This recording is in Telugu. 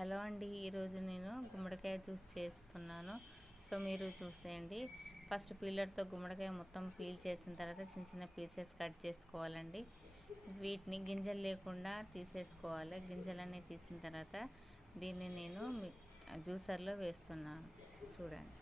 హలో అండి, ఈరోజు నేను గుమ్మడికాయ జ్యూస్ చేస్తున్నాను. సో మీరు చూసేయండి. ఫస్ట్ పీలర్తో గుమ్మడికాయ మొత్తం పీల్ చేసిన తర్వాత చిన్న చిన్న పీసెస్ కట్ చేసుకోవాలండి. వీటిని గింజలు లేకుండా తీసేసుకోవాలి. గింజలన్నీ తీసిన తర్వాత దీన్ని నేను జ్యూసర్లో వేస్తున్నాను. చూడండి.